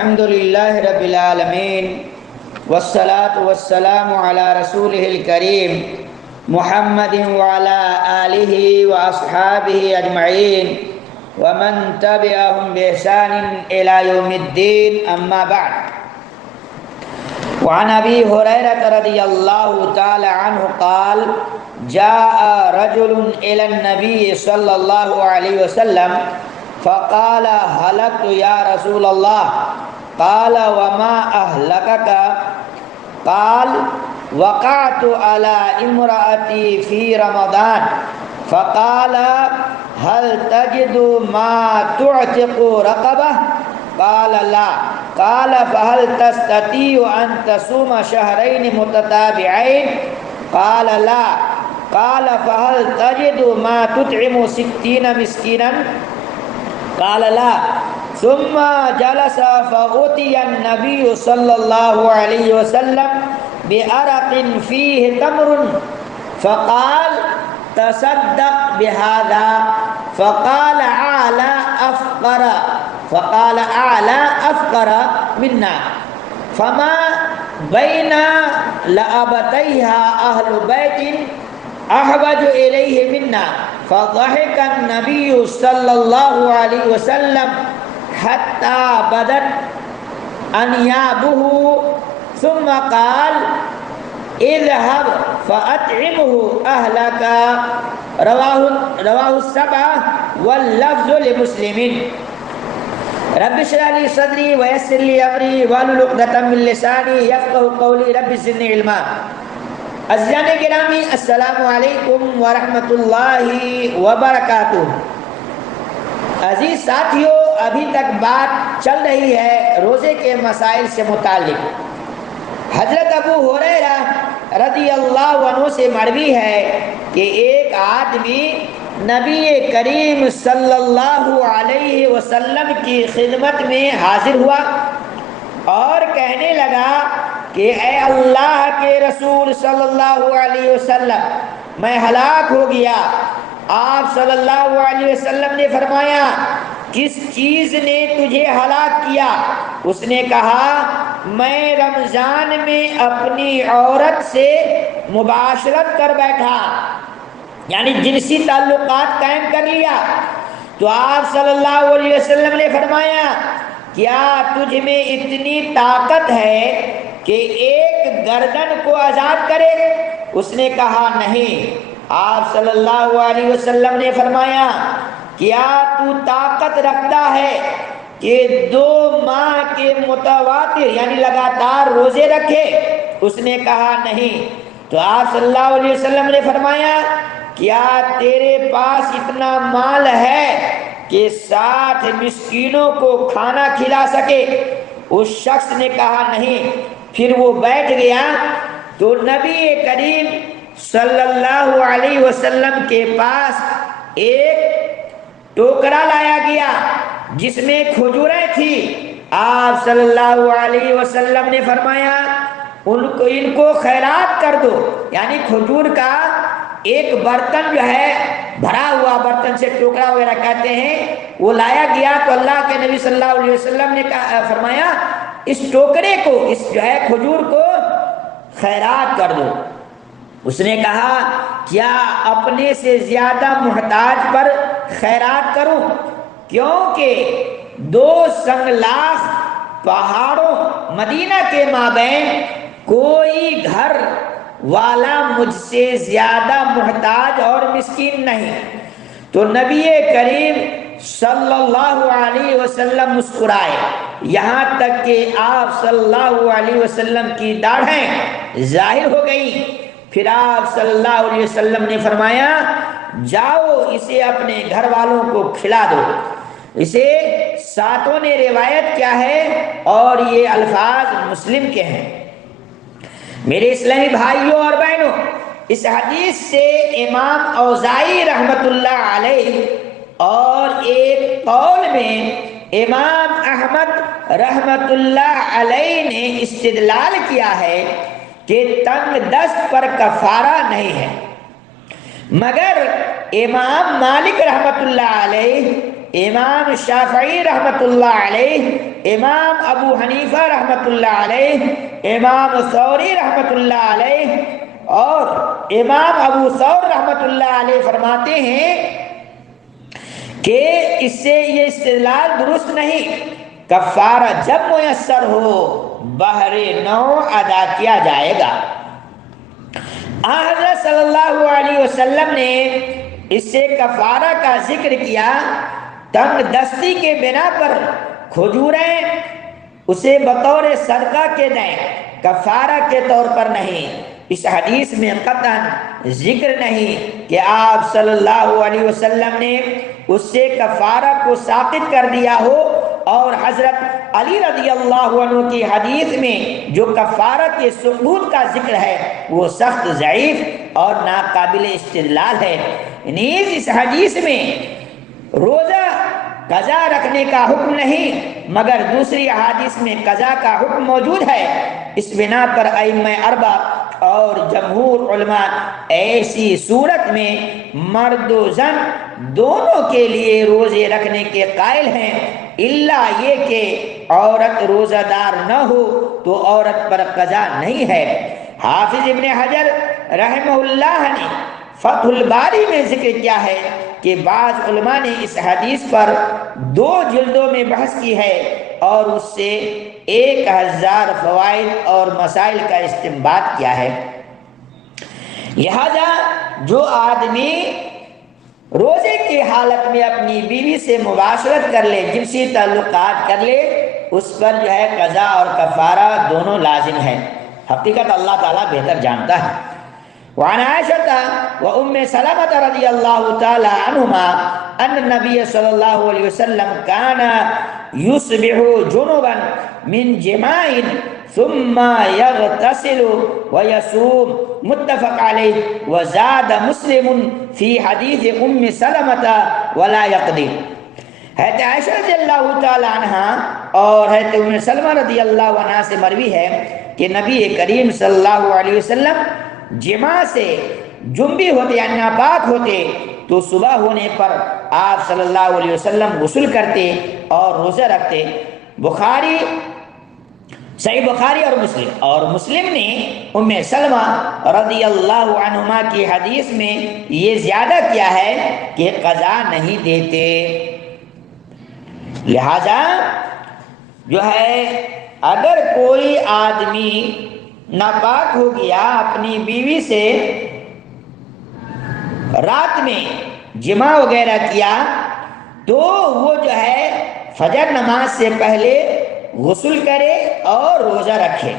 الحمد لله رب العالمين والصلاة والسلام على رسوله الكريم محمد وعلى آله وأصحابه أجمعين ومن تبعهم بإحسان إلى يوم الدين أما بعد. وعن أبي هريرة رضي الله تعالى عنه قال جاء رجل إلى النبي صلى الله عليه وسلم فقال هلكت يا رسول الله. قال وما أهلكك؟ قال وقعت على امرأتي في رمضان فقال هل تجد ما تعتق رقبة؟ قال لا. قال فهل تستطيع أن تصوم شهرين متتابعين؟ قال لا. قال فهل تجد ما تطعم 60 مسكينا؟ قال لا. ثم جلس فأتي النبي صلى الله عليه وسلم بعرق فيه تمر فقال تصدق بهذا. فقال أعلى أفقر منا فما بين لأبتيها أهل بيت أحوج إليه منا. فضحك النبي صلى الله عليه وسلم حتى بدت أنيابه ثم قال اذهب فأطعمه أهلك. رواه السبعة واللفظ لمسلم. رب اشرح لي صدري ويسر لي أمري واحلل عقدة من لساني يفقهوا قولي رب زدني علما. عزیزان گرامی السلام علیکم ورحمۃ اللہ وبرکاتہ. عزیز ساتھیوں، ابھی تک بات چل رہی ہے روزے کے مسائل سے متعلق. حضرت ابو ہریرہ رضی اللہ عنہ سے مروی ہے کہ ایک آدمی نبی کریم صلی اللہ علیہ وسلم کی خدمت میں حاضر ہوا اور کہنے لگا کہ اے اللہ کے رسول صلی اللہ علیہ وسلم، میں ہلاک ہو گیا. آپ صلی اللہ علیہ وسلم نے فرمایا کس چیز نے تجھے ہلاک کیا؟ اس نے کہا میں رمضان میں اپنی عورت سے مباشرت کر بیٹھا، یعنی جنسی تعلقات قائم کر لیا. تو آپ صلی اللہ علیہ وسلم نے فرمایا کیا تجھ میں اتنی طاقت ہے کہ ایک گردن کو آزاد کرے؟ اس نے کہا نہیں. آپ صلی اللہ علیہ وسلم نے فرمایا کیا تو طاقت رکھتا ہے کہ 2 ماہ کے متواتر یعنی لگاتار روزے رکھے؟ اس نے کہا نہیں. تو آپ صلی اللہ علیہ وسلم نے فرمایا کیا تیرے پاس اتنا مال ہے کہ 60 مسکینوں کو کھانا کھلا سکے؟ اس شخص نے کہا نہیں. پھر وہ بیٹھ گیا. تو نبی کریم صلی اللہ علیہ وسلم کے پاس ایک ٹوکرا لایا گیا جس میں کھجوریں تھی. آپ صلی اللہ علیہ وسلم نے فرمایا ان کو خیرات کر دو. یعنی کھجور کا ایک برتن جو ہے بھرا ہوا برتن سے ٹوکرا وغیرہ کہتے ہیں وہ لایا گیا. تو اللہ کے نبی صلی اللہ علیہ وسلم نے فرمایا اس ٹوکرے کو، اس جو ہے کھجور کو خیرات کر دو. اس نے کہا کیا اپنے سے زیادہ محتاج پر خیرات کروں؟ کیونکہ 2 سنگلاخ پہاڑوں مدینہ کے مابین کوئی گھر والا مجھ سے زیادہ محتاج اور مسکین نہیں. تو نبی کریم صلی اللہ علیہ وسلم مسکرائے یہاں تک کہ آپ صلی اللہ علیہ وسلم کی داڑھیں ظاہر ہو گئی. پھر آپ صلی اللہ علیہ وسلم نے فرمایا جاؤ اسے اپنے گھر والوں کو کھلا دو. اسے ساتوں نے روایت کیا ہے اور یہ الفاظ مسلم کے ہیں. میرے اسلامی بھائیوں اور بہنوں، اس حدیث سے امام اوزاعی رحمت اللہ علیہ اور ایک قول میں امام احمد رحمت اللہ علیہ نے استدلال کیا ہے کہ تنگ دست پر کفارہ نہیں ہے. مگر امام مالک رحمت اللہ علیہ امام شافعی رحمۃ اللہ علیہ، امام ابو حنیفہ رحمۃ اللہ علیہ، امام ثوری رحمۃ اللہ علیہ اور امام ابو ثور رحمۃ اللہ علیہ فرماتے ہیں کہ اس سے یہ استدلال درست نہیں، کفارہ جب میسر ہو بہر نوع ادا کیا جائے گا۔ حضرت صلی اللہ علیہ وسلم نے اس سے کفارہ کا ذکر کیا، تنگ دستی کے بنا پر کھجوریں اسے بطور صدقہ کے دیں، کفارہ کے طور پر نہیں۔ اس حدیث میں قطعاً ذکر نہیں کہ آپ صلی اللہ علیہ وسلم نے اس سے کفارہ کو ساقط کر دیا ہو، اور حضرت علی رضی اللہ عنہ کی حدیث میں جو کفارہ کے ثبوت کا ذکر ہے وہ سخت ضعیف اور ناقابل استدلال ہے۔ نیز اس حدیث میں روزہ قضا رکھنے کا حکم نہیں، مگر دوسری احادیث میں قضا کا حکم موجود ہے۔ اس بنا پر ائمہ اربعہ اور جمہور علماء ایسی صورت میں مرد و زن دونوں کے لیے روزے رکھنے کے قائل ہیں، الا یہ کہ عورت روزہ دار نہ ہو تو عورت پر قضا نہیں ہے۔ حافظ ابن حجر رحمہ اللہ نے فتح الباری میں ذکر کیا ہے کہ بعض علماء نے اس حدیث پر 2 جلدوں میں بحث کی ہے اور اس سے 1000 فوائد اور مسائل کا استنباط کیا ہے۔ لہذا جو آدمی روزے کی حالت میں اپنی بیوی سے مباشرت کر لے، جنسی تعلقات کر لے، اس پر جو ہے قضا اور کفارہ دونوں لازم ہے۔ حقیقت اللہ تعالیٰ بہتر جانتا ہے۔ وعن عائشة وأم سلمة رضي الله تعالى عنهما أن النبي صلى الله عليه وسلم كان يصبح جنبا من جماع ثم يغتسل ويصوم متفق عليه، وزاد مسلم في حديث أم سلمة ولا يقضي۔ حضرت عائشہ رضی اللہ تعالی عنہ اور حضرت ام سلمہ رضی اللہ عنہ سے مروی ہے کہ نبی کریم صلی اللہ علیہ وسلم جماع سے جنبی ہوتے یعنی ناپاک ہوتے تو صبح ہونے پر آپ صلی اللہ علیہ وسلم غسل کرتے اور روزہ رکھتے۔ بخاری، صحیح بخاری اور مسلم نے ام سلمہ رضی اللہ عنہما کی حدیث میں یہ زیادہ کیا ہے کہ قضا نہیں دیتے۔ لہذا جو ہے اگر کوئی آدمی ناپاک ہو گیا، اپنی بیوی سے رات میں جماع وغیرہ کیا، تو وہ جو ہے فجر نماز سے پہلے غسل کرے اور روزہ رکھے۔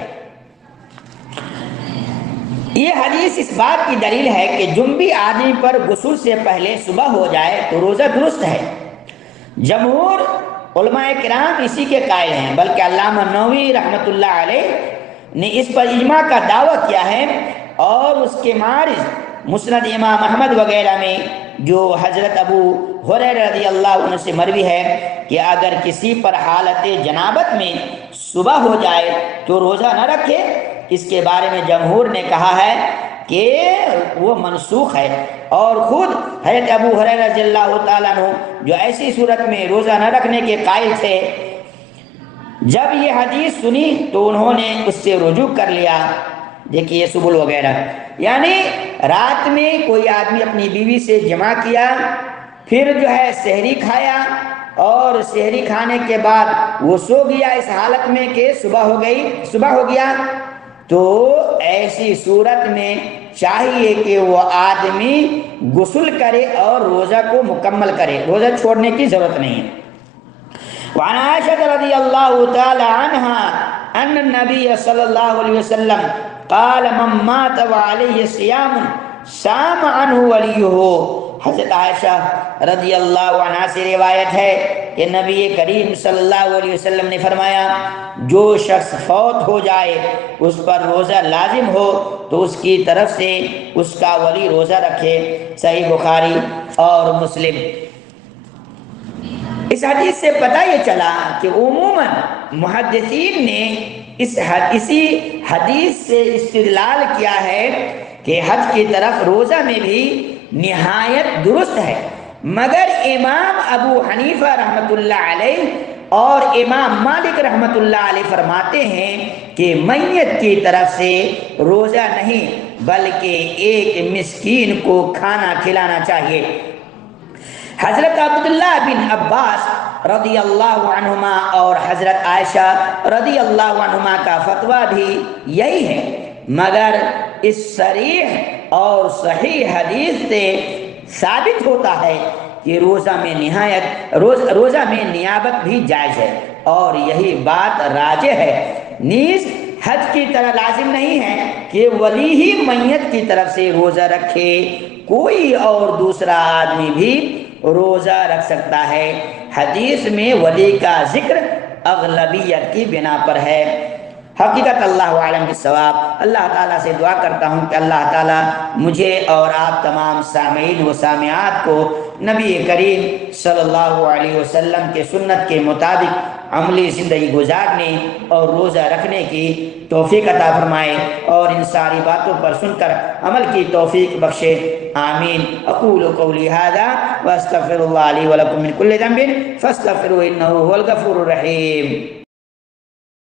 یہ حدیث اس بات کی دلیل ہے کہ جنبی آدمی پر غسل سے پہلے صبح ہو جائے تو روزہ درست ہے۔ جمہور علماء کرام اسی کے قائل ہیں، بلکہ علامہ نووی رحمۃ اللہ علیہ نے اس پر اجماع کا دعویٰ کیا ہے، اور اس کے معارض مسند امام احمد وغیرہ میں جو حضرت ابو ہریرہ رضی اللہ عنہ سے مروی ہے کہ اگر کسی پر حالت جنابت میں صبح ہو جائے تو روزہ نہ رکھے، اس کے بارے میں جمہور نے کہا ہے کہ وہ منسوخ ہے، اور خود حضرت ابو ہریرہ رضی اللہ تعالیٰ عنہ جو ایسی صورت میں روزہ نہ رکھنے کے قائل تھے، جب یہ حدیث سنی تو انہوں نے اس سے رجوع کر لیا۔ دیکھیے سبل وغیرہ، یعنی رات میں کوئی آدمی اپنی بیوی سے جماع کیا، پھر جو ہے سحری کھایا، اور سحری کھانے کے بعد وہ سو گیا اس حالت میں کہ صبح ہو گیا، تو ایسی صورت میں چاہیے کہ وہ آدمی غسل کرے اور روزہ کو مکمل کرے، روزہ چھوڑنے کی ضرورت نہیں ہے۔ وعن عائشة رضی اللہ تعالی عنہ ان النبی صلی اللہ علیہ وسلم قال من مات وعلیہ صیام صام عنہ ولیہ۔ حضرت عائشہ رضی اللہ عنہ سے روایت ہے کہ نبی کریم صلی اللہ علیہ وسلم نے فرمایا، جو شخص فوت ہو جائے اس پر روزہ لازم ہو تو اس کی طرف سے اس کا ولی روزہ رکھے۔ صحیح بخاری اور مسلم۔ اس حدیث سے پتہ یہ چلا کہ عموماً محدثین نے اسی حدیث سے استدلال کیا ہے کہ حج کی طرف روزہ میں بھی نہایت درست ہے، مگر امام ابو حنیفہ رحمۃ اللہ علیہ اور امام مالک رحمۃ اللہ علیہ فرماتے ہیں کہ میت کی طرف سے روزہ نہیں بلکہ ایک مسکین کو کھانا کھلانا چاہیے۔ حضرت عبداللہ بن عباس رضی اللہ عنہما اور حضرت عائشہ رضی اللہ عنہما کا فتویٰ بھی یہی ہے، مگر اس صریح اور صحیح حدیث سے ثابت ہوتا ہے کہ روزہ میں نیابت بھی جائز ہے، اور یہی بات راجح ہے۔ نیز حج کی طرح لازم نہیں ہے کہ ولی ہی میت کی طرف سے روزہ رکھے، کوئی اور دوسرا آدمی بھی روزہ رکھ سکتا ہے۔ حدیث میں ولی کا ذکر اغلبیت کی بنا پر ہے۔ حقیقت اللہ عالم بالصواب۔ اللہ تعالیٰ سے دعا کرتا ہوں کہ اللہ تعالیٰ مجھے اور آپ تمام سامعین و سامعات کو نبی کریم صلی اللہ علیہ وسلم کے سنت کے مطابق عملی زندگی گزارنے اور روزہ رکھنے کی توفیق عطا فرمائے، اور ان ساری باتوں پر سن کر عمل کی توفیق بخشے، آمین۔ اقول قولی ھذا واستغفر اللہ لی ولکم من کل ذنب فاستغفروہ انہ ھو الغفور الرحیم۔